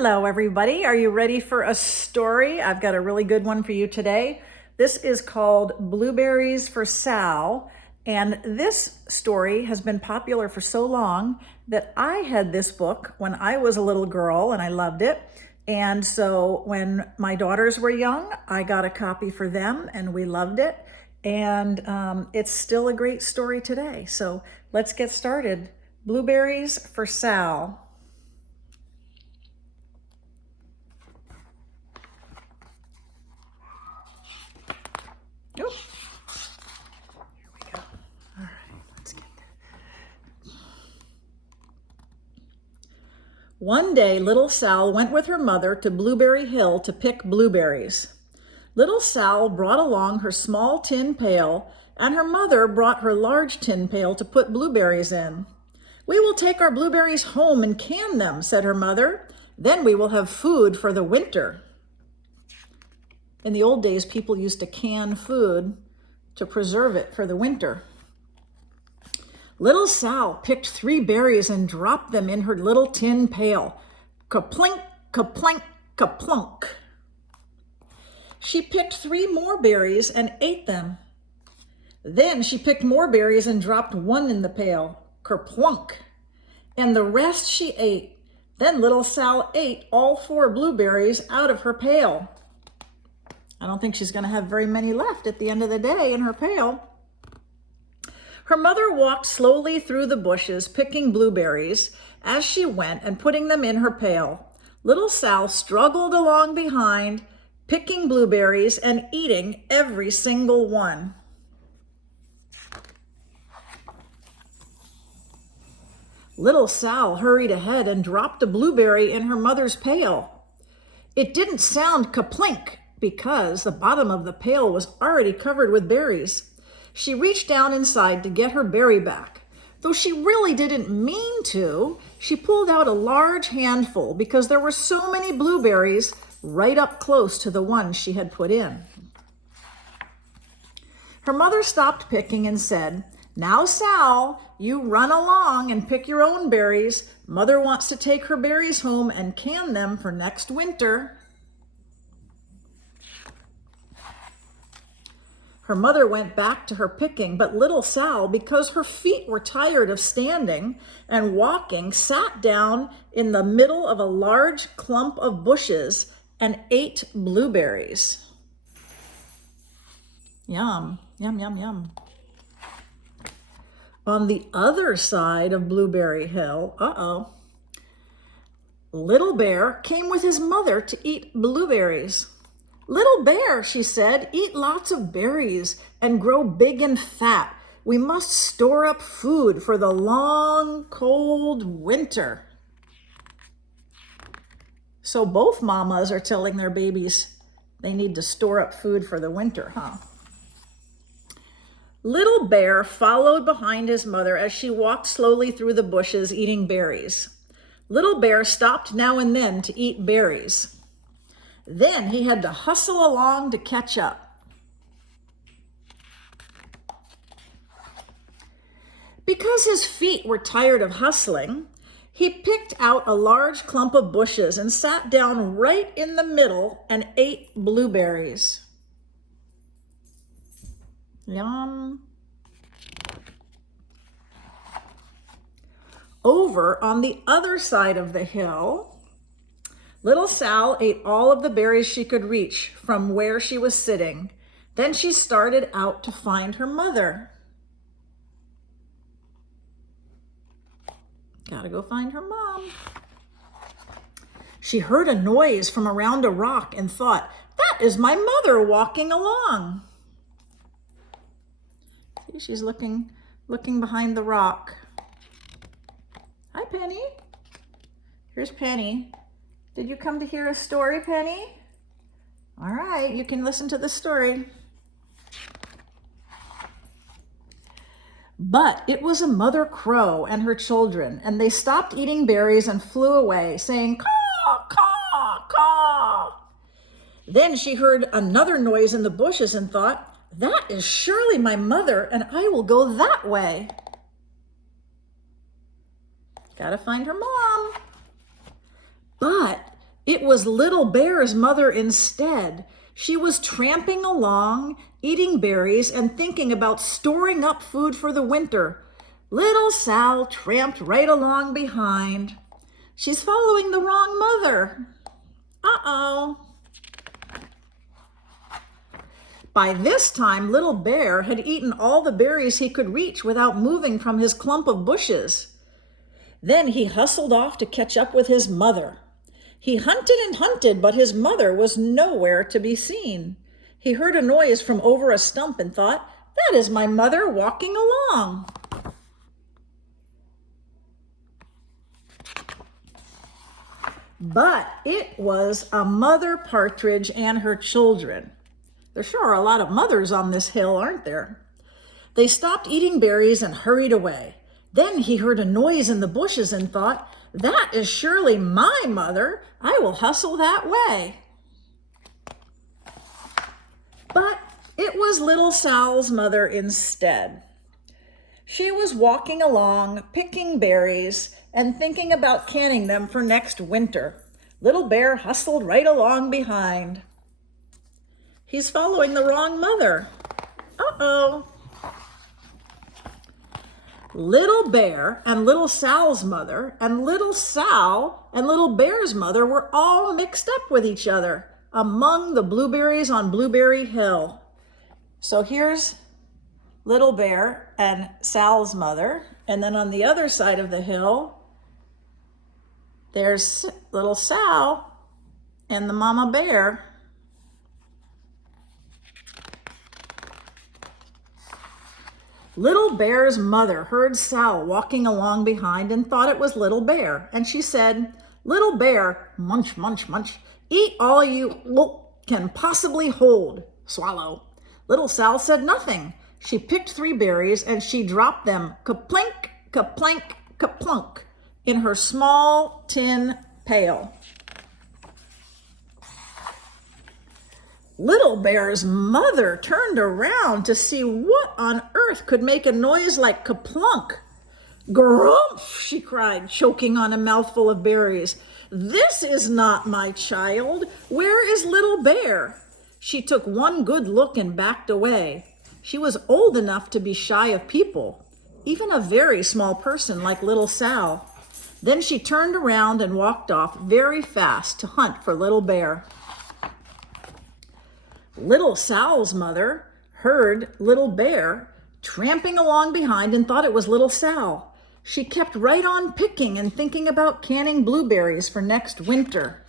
Hello, everybody. Are you ready for a story? I've got a really good one for you today. This is called Blueberries for Sal. And this story has been popular for so long that I had this book when I was a little girl and I loved it. And so when my daughters were young, I got a copy for them and we loved it. And it's still a great story today. So let's get started. Blueberries for Sal. Oh, here we go. All right, let's get there. One day, little Sal went with her mother to Blueberry Hill to pick blueberries. Little Sal brought along her small tin pail, and her mother brought her large tin pail to put blueberries in. "We will take our blueberries home and can them," said her mother. "Then we will have food for the winter." In the old days, people used to can food to preserve it for the winter. Little Sal picked 3 berries and dropped them in her little tin pail. Kaplink, kaplink, kaplunk. She picked 3 more berries and ate them. Then she picked more berries and dropped 1 in the pail. Kerplunk. And the rest she ate. Then little Sal ate all 4 blueberries out of her pail. I don't think she's going to have very many left at the end of the day in her pail. Her mother walked slowly through the bushes, picking blueberries as she went and putting them in her pail. Little Sal struggled along behind, picking blueberries and eating every single one. Little Sal hurried ahead and dropped a blueberry in her mother's pail. It didn't sound kaplink, because the bottom of the pail was already covered with berries. She reached down inside to get her berry back. Though she really didn't mean to, she pulled out a large handful because there were so many blueberries right up close to the ones she had put in. Her mother stopped picking and said, "Now, Sal, you run along and pick your own berries. Mother wants to take her berries home and can them for next winter." Her mother went back to her picking, but little Sal, because her feet were tired of standing and walking, sat down in the middle of a large clump of bushes and ate blueberries. Yum, yum, yum, yum. On the other side of Blueberry Hill, Little Bear came with his mother to eat blueberries. "Little Bear," she said, "eat lots of berries and grow big and fat. We must store up food for the long, cold winter." So both mamas are telling their babies they need to store up food for the winter, huh? Little Bear followed behind his mother as she walked slowly through the bushes eating berries. Little Bear stopped now and then to eat berries. Then he had to hustle along to catch up. Because his feet were tired of hustling, he picked out a large clump of bushes and sat down right in the middle and ate blueberries. Yum. Over on the other side of the hill, little Sal ate all of the berries she could reach from where she was sitting. Then she started out to find her mother. Gotta go find her mom. She heard a noise from around a rock and thought, "That is my mother walking along." See, she's looking behind the rock. Hi, Penny. Here's Penny. Did you come to hear a story, Penny? All right, you can listen to the story. But it was a mother crow and her children, and they stopped eating berries and flew away, saying, "Caw, caw, caw." Then she heard another noise in the bushes and thought, "That is surely my mother, and I will go that way." Gotta find her mom. But was Little Bear's mother instead. She was tramping along, eating berries and thinking about storing up food for the winter. Little Sal tramped right along behind. She's following the wrong mother. Uh-oh. By this time, Little Bear had eaten all the berries he could reach without moving from his clump of bushes. Then he hustled off to catch up with his mother. He hunted and hunted, but his mother was nowhere to be seen. He heard a noise from over a stump and thought, "That is my mother walking along." But it was a mother partridge and her children. There sure are a lot of mothers on this hill, aren't there? They stopped eating berries and hurried away. Then he heard a noise in the bushes and thought, "That is surely my mother. I will hustle that way." But it was Little Sal's mother instead. She was walking along, picking berries, and thinking about canning them for next winter. Little Bear hustled right along behind. He's following the wrong mother. Uh-oh. Little Bear and Little Sal's mother and Little Sal and Little Bear's mother were all mixed up with each other among the blueberries on Blueberry Hill. So here's Little Bear and Sal's mother, and then on the other side of the hill, there's Little Sal and the mama bear. Little Bear's mother heard Sal walking along behind and thought it was Little Bear, and she said, "Little Bear, munch, munch, munch, eat all you can possibly hold, swallow." Little Sal said nothing. She picked 3 berries and she dropped them ka-plink, ka-plank, ka-plunk in her small tin pail. Little Bear's mother turned around to see what on earth could make a noise like ka-plunk. "Grumph," she cried, choking on a mouthful of berries. "This is not my child. Where is Little Bear?" She took one good look and backed away. She was old enough to be shy of people, even a very small person like Little Sal. Then she turned around and walked off very fast to hunt for Little Bear. Little Sal's mother heard Little Bear tramping along behind and thought it was Little Sal. She kept right on picking and thinking about canning blueberries for next winter.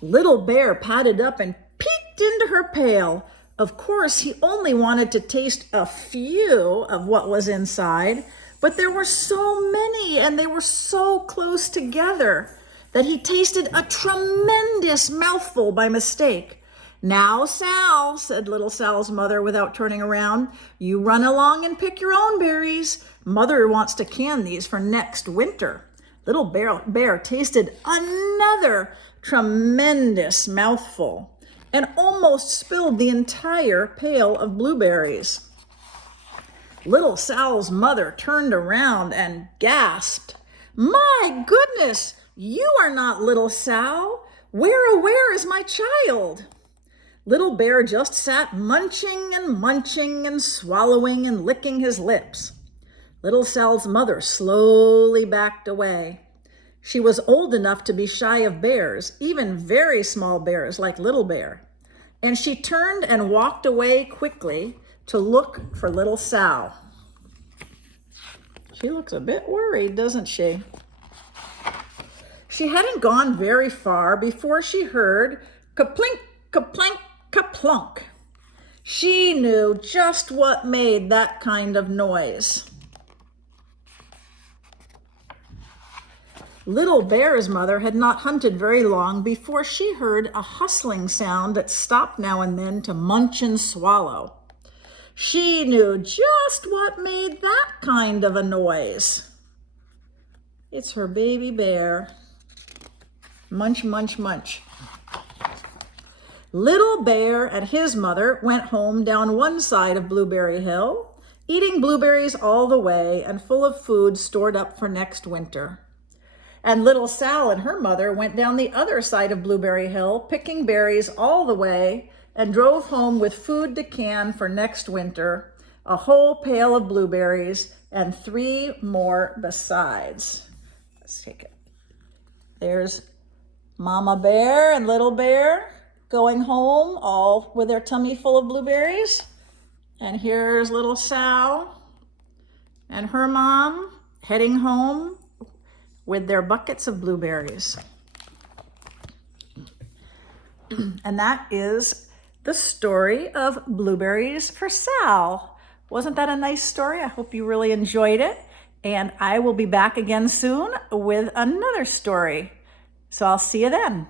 Little Bear padded up and peeked into her pail. Of course, he only wanted to taste a few of what was inside, but there were so many and they were so close together that he tasted a tremendous mouthful by mistake. "Now, Sal," said Little Sal's mother without turning around, "you run along and pick your own berries. Mother wants to can these for next winter." Little Bear tasted another tremendous mouthful and almost spilled the entire pail of blueberries. Little Sal's mother turned around and gasped, "My goodness! You are not Little Sal. Where is my child?" Little Bear just sat munching and swallowing and licking his lips. Little Sal's mother slowly backed away. She was old enough to be shy of bears, even very small bears like Little Bear. And she turned and walked away quickly to look for Little Sal. She looks a bit worried, doesn't she? She hadn't gone very far before she heard ka-plink, ka-plank, ka-plunk. She knew just what made that kind of noise. Little Bear's mother had not hunted very long before she heard a hustling sound that stopped now and then to munch and swallow. She knew just what made that kind of a noise. It's her baby bear. Munch, munch, munch. Little Bear and his mother went home down one side of Blueberry Hill, eating blueberries all the way and full of food stored up for next winter. And little Sal and her mother went down the other side of Blueberry Hill, picking berries all the way, and drove home with food to can for next winter, a whole pail of blueberries, and 3 more besides. Let's take it. There's Mama Bear and Little Bear going home, all with their tummy full of blueberries. And here's little Sal and her mom heading home with their buckets of blueberries. And that is the story of Blueberries for Sal. Wasn't that a nice story? I hope you really enjoyed it. And I will be back again soon with another story. So I'll see you then.